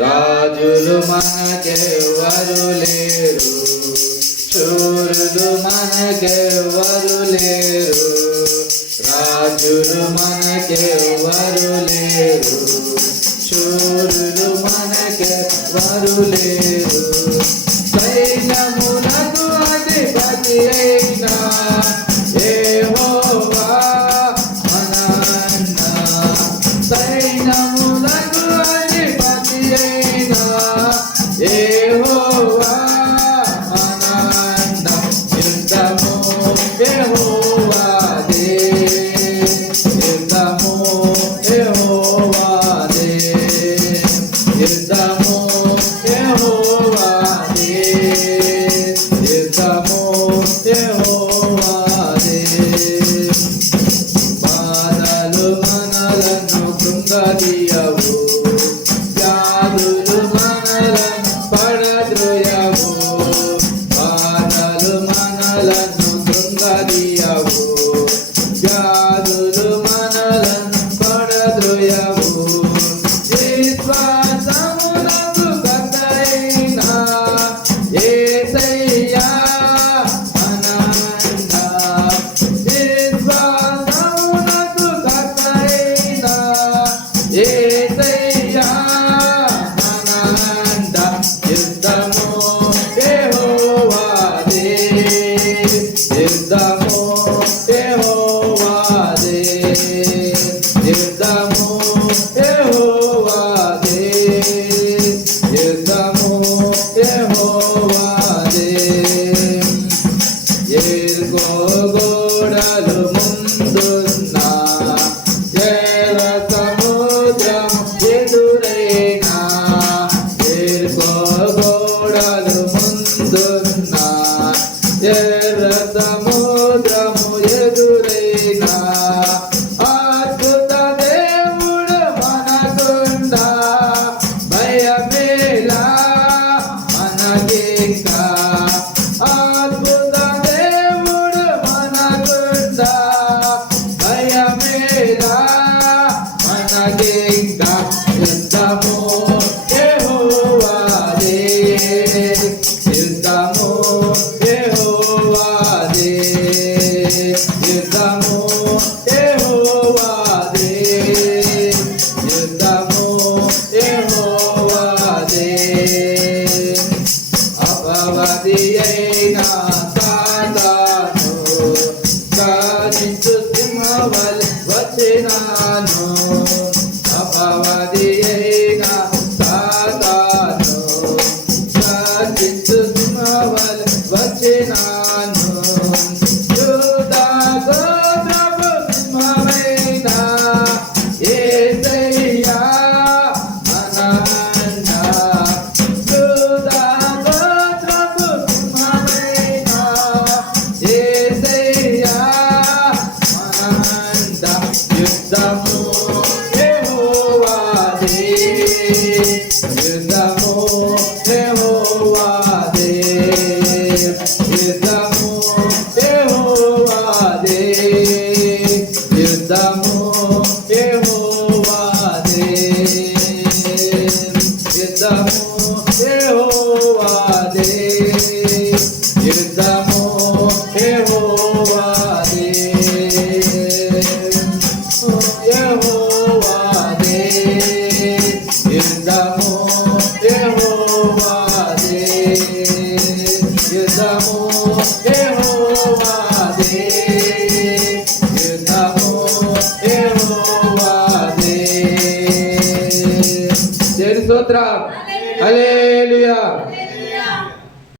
రాజులు మనకెవ్వరు లేరు, శూరులు మనకెవ్వరు లేరు, రాజులు మనకెవ్వరు లేరు, శూరులు మనకెవ్వరు లేరు. సైన్యములకు అధిపతి అయిన యెహోవా మన అన్న, సైన్యములకు అధిపతి అయిన యెహోవా మన అన్న. యుద్ధము యెహోవాదే, యుద్ధము యెహోవాదే, యుద్ధము యెహోవాదే, యుద్ధము యెహోవాదే. బాధలు మనలను కృంగదీయవు, వ్యాధులు మనలను పడద్రోయవు, బాధలు మనలను కృంగదీయవు, వ్యాధులు మనలను పడద్రోయవు. విశ్వాసమునకు కర్తయైన యేసయ్యా మన అన్న, విశ్వాసమునకు కర్తయైన యేసయ్యా మన అన్న. యుద్ధము యెహోవాదే, యుద్ధము యెహోవాదే, యుద్ధము యెహోవాదే, యుద్ధము యెహోవాదే. ఎరికో గోడలు ముందున్న ఎర్ర సముద్రం ఎదురైనా, ఎరికో గోడలు ముందున్న ఎర్ర సముద్రము ఎదురైనా, అద్భుత దేవుడు మనకుండా భయమేలా మనకింకా, అద్భుత దేవుడు మనకుండా భయమేలా మనకింకా. యుద్ధము యెహోవాదే, యుద్ధము యెహోవాదే, యుద్ధము యెహోవాదే, యుద్ధము యెహోవాదే. అపవాది అయిన సాతాను కానించు సింహవలె వచ్చినాను, అపవాది అయిన సాతాను కానించు సింహవలె వచ్చినాను. యూదా గోత్రపు సింహమైన యేసయ్యా మన అన్న, యూదా గోత్రపు సింహమైన యేసయ్యా మన అన్న. యుద్ధము యెహోవాదే, యుద్ధము యెహోవాదే, యుద్ధము యెహోవాదే, యుద్ధము యెహోవాదే, యుద్ధము యెహోవాదే, యుద్ధము యెహోవాదే, యెహోవాదే, యుద్ధము యెహోవాదే, యుద్ధము యెహోవాదే, యుద్ధము యెహోవాదే. దేవుని స్తోత్రం, హల్లెలూయా.